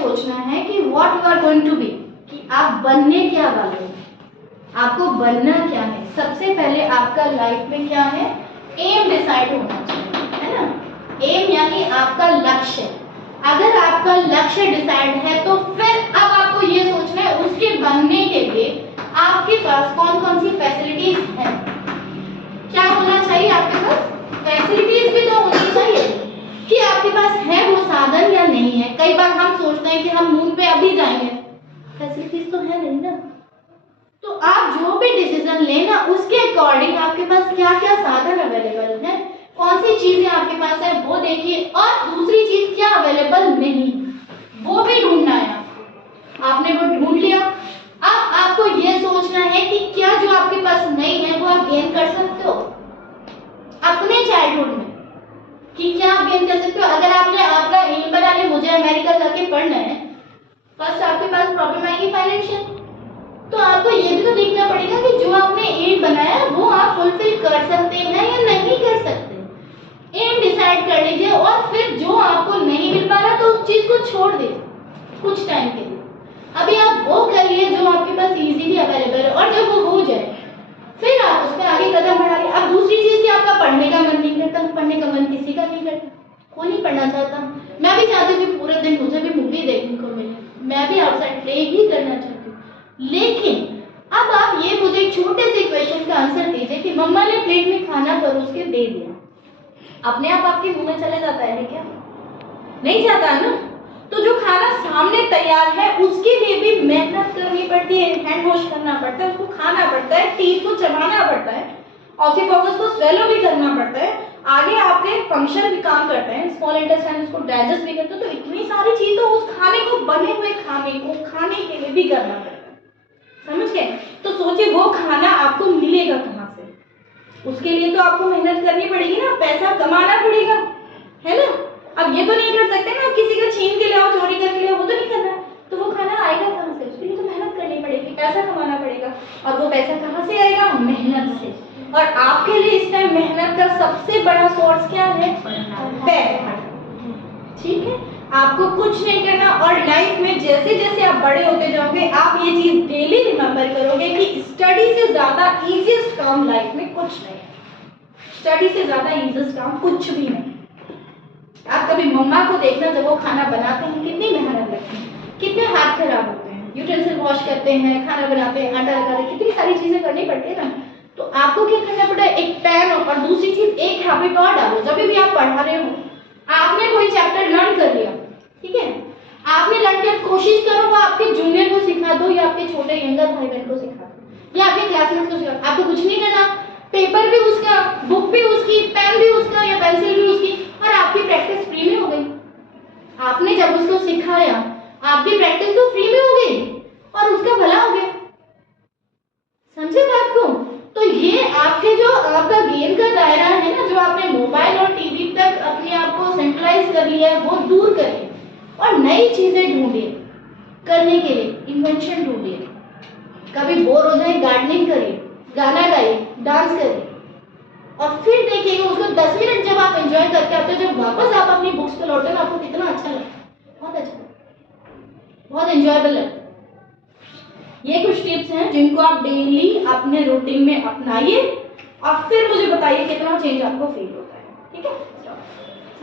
सोचना है कि what you are going to be, कि आप बनने क्या वाले हो, आपको बनना क्या है। सबसे पहले आपका लाइफ में क्या है, एम डिसाइड होना चाहिए, है ना। एम यानी आपका लक्ष्य। अगर आपका लक्ष्य डिसाइड है तो फिर अब आपको ये सोचना है उसके बनने के लिए आपके पास कौन कौन सी फैसिलिटीज है। क्या होना चाहिए आपके पास, फैसिलिटीज भी तो होनी चाहिए कि आपके पास है वो साधन या नहीं है। कई बार हम सोचते हैं कि हम मून पे अभी जाएंगे, फैसिलिटीज तो है नहीं ना। तो आप जो भी डिसीजन लेना उसके अकॉर्डिंग आपके पास क्या क्या साधन अवेलेबल है, कौन सी चीजें आपके पास है वो देखिए, और दूसरी चीज क्या अवेलेबल नहीं वो भी ढूंढना है आपको। आपने वो ढूंढ लिया, अब आपको ये सोचना है कि क्या जो आपके पास नहीं है वो आप गेन कर सकते हो अपने चाइल्डहुड में, कि क्या आप गेन कर सकते हो। अगर आपने अपना एम बना लिया मुझे अमेरिका जाके पढ़ना है, फर्स्ट आपके पास प्रॉब्लम आएगी फाइनेंशियल, तो आपको ये भी तो देखना पड़ेगा कि जो आपने एम बनाया वो आप फुलफिल कर सकते हैं या नहीं कर सकते। एम डिसाइड कर लीजिए और फिर जो आपको नहीं मिल पा रहा तो उस चीज को छोड़ दीजिए कुछ टाइम के लिए। अभी आप वो करिए जो आपके पास इजीली अवेलेबल है, और जब वो हो जाए फिर आप उसमें आगे कदम बढ़ाइए। अब दूसरी चीज कि आपका पढ़ने का मन नहीं करता, पढ़ने का मन किसी का नहीं करता, कोई नहीं पढ़ना चाहता। मैं भी चाहती हूँ कि पूरे दिन मुझे भी मूवी देखने को मिले, मैं भी आउटसाइड प्ले ही करना चाहती हूँ। लेकिन अब आप ये मुझे एक छोटे से क्वेश्चन का आंसर दीजिए कि मम्मा ने प्लेट में खाना परोस के दे दिया, अपने आप आपके मुंह में चले जाता है क्या? नहीं जाता ना। तो जो खाना सामने तैयार है उसके लिए भी मेहनत करनी पड़ती है, हैंड वॉश करना पड़ता है, उसको खाना पड़ता है, टीथ को चबाना पड़ता है, ऑक्सीफॉगस को स्वेलो भी करना पड़ता है, आगे आपके फंक्शन भी काम करते हैं, स्मॉल इंटेस्टाइन उसको डाइजेस्ट भी करते हैं। तो इतनी सारी चीज तो उस खाने को, बने हुए खाने को खाने के लिए भी करना पड़ता है, समझ गए। तो सोचिए वो खाना आपको मिलेगा कहाँ से, उसके लिए तो आपको मेहनत करनी पड़ेगी ना, पैसा कमाना पड़ेगा, है ना। अब ये तो नहीं कर सकते ना किसी का छीन के ले आओ, चोरी करके ले आओ, वो तो नहीं करना। तो वो खाना आएगा कहाँ से, उसके लिए तो मेहनत करनी पड़ेगी, पैसा कमाना पड़ेगा। और वो पैसा कहाँ से आएगा, मेहनत से। और आपके लिए इस टाइम मेहनत का सबसे बड़ा सोर्स क्या है, पैसा, ठीक है। आपको कुछ नहीं करना, और लाइफ में जैसे जैसे आप बड़े होते जाओगे आप ये चीज डेली रिमेंबर करोगे कि स्टडी से ज्यादा इजीएस्ट काम लाइफ में कुछ नहीं है, स्टडी से ज्यादा इजीएस्ट काम कुछ भी नहीं। आप कभी मम्मा को देखना जब वो खाना बनाते हैं कितनी मेहनत लगती है, कितने हाथ खराब होते हैं, यूटेंसिल वॉश करते हैं, खाना बनाते हैं, आटा लगाते हैं, कितनी सारी चीजें करनी पड़ती है ना। तो आपको क्या करना पड़ता है, एक पैन, और दूसरी चीज एक हैबिट और डालो। जब भी आप पढ़ा रहे हो, आपने कोई चैप्टर लर्न कर लिया, ठीक है, आपने लर्न कर, कोशिश करो वो आपके जूनियर को सिखा दो या आपके छोटे यंगर भाई बहन को सिखा दो या आपके क्लासमेट्स को सिखा दो। आपको कुछ नहीं करना, पेपर भी उसका, बुक भी उसकी, पेन भी उसका या पेंसिल भी उसकी, और आपकी प्रैक्टिस फ्री में हो गई। आपने जब उसको सिखाया आपकी प्रैक्टिस तो फ्री में हो गई और उसका भला हो गया, समझे बात को। तो ये आपके जो आपका गेम का दायरा है ना, जो आपने मोबाइल और टीवी तक अपने आप को सेंट्रलाइज कर लिया है, वो दूर करिए और नई चीजें ढूंढिए करने के लिए, इन्वेंशन ढूंढिए। कभी बोर हो जाए गार्डनिंग करिए, गाना गाइए, डांस करिए, और फिर देखिएगा उसको 10 मिनट जब आप एंजॉय करके आते हो, जब वापस आप अपनी बुक्स पे लौटते हो आपको कितना अच्छा लगता है, बहुत अच्छा, बहुत एंजॉयबल लगता है। ये कुछ टिप्स हैं जिनको आप डेली अपने रूटीन में अपनाइए और फिर मुझे बताइए कितना चेंज आपको फील होता है, ठीक है।